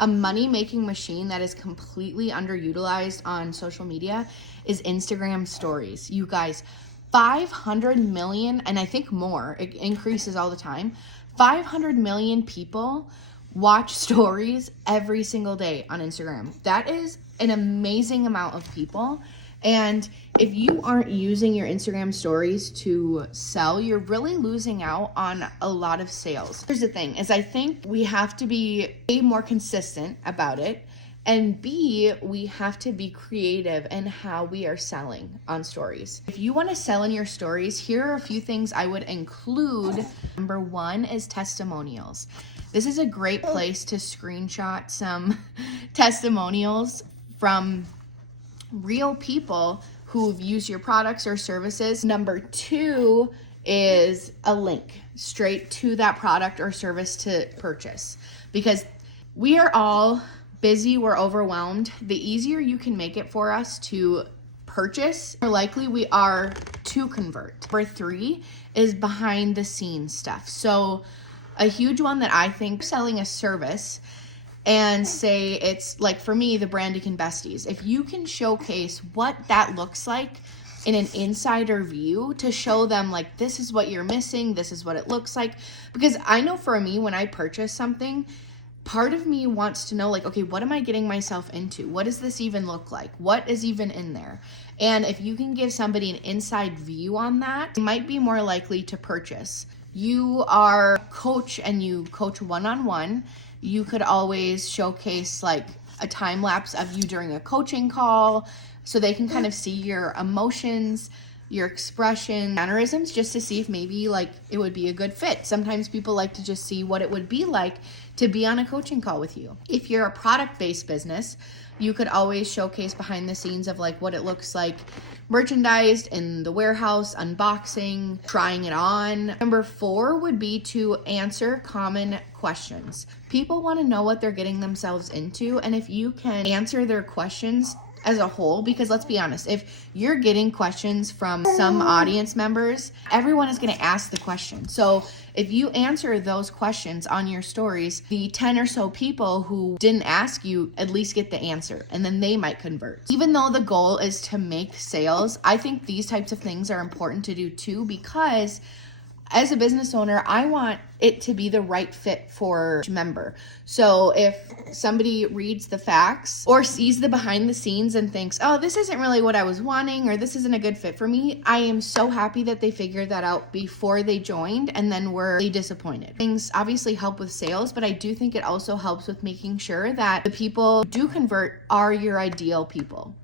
A money-making machine that is completely underutilized on social media is Instagram stories. You guys, 500 million, and I think more, it increases all the time, 500 million people watch stories every single day on Instagram. That is an amazing amount of people. And if you aren't using your Instagram stories to sell, you're really losing out on a lot of sales. Here's the thing, is I think we have to be A, more consistent about it, and B, we have to be creative in how we are selling on stories. If you want to sell in your stories, here are a few things I would include. Number one is testimonials. This is a great place to screenshot some testimonials from real people who've used your products or services. Number two is a link straight to that product or service to purchase, because we are all busy, we're overwhelmed. The easier you can make it for us to purchase, the more likely we are to convert. Number three is behind the scenes stuff. So a huge one that I think, selling a service, and say it's like, for me, the Brandican Besties. If you can showcase what that looks like in an insider view to show them like, this is what you're missing, this is what it looks like. Because I know for me, when I purchase something, part of me wants to know like, okay, what am I getting myself into? What does this even look like? What is even in there? And if you can give somebody an inside view on that, they might be more likely to purchase. You are a coach and you coach one-on-one. You could always showcase like a time lapse of you during a coaching call so they can kind of see your emotions, your expression, mannerisms, just to see if maybe like it would be a good fit. Sometimes people like to just see what it would be like to be on a coaching call with you. If you're a product-based business, you could always showcase behind the scenes of like what it looks like merchandised in the warehouse, unboxing, trying it on. Number four would be to answer common questions. People want to know what they're getting themselves into, and if you can answer their questions as a whole, because let's be honest, if you're getting questions from some audience members, everyone is going to ask the question. So if you answer those questions on your stories, the 10 or so people who didn't ask you at least get the answer, and then they might convert. Even though the goal is to make sales, I think these types of things are important to do too, because as a business owner, I want it to be the right fit for each member. So if somebody reads the facts or sees the behind the scenes and thinks, oh, this isn't really what I was wanting, or this isn't a good fit for me, I am so happy that they figured that out before they joined and then were really disappointed. Things obviously help with sales, but I do think it also helps with making sure that the people who do convert are your ideal people.